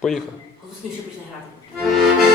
Поїхали. Голосніше почне грати.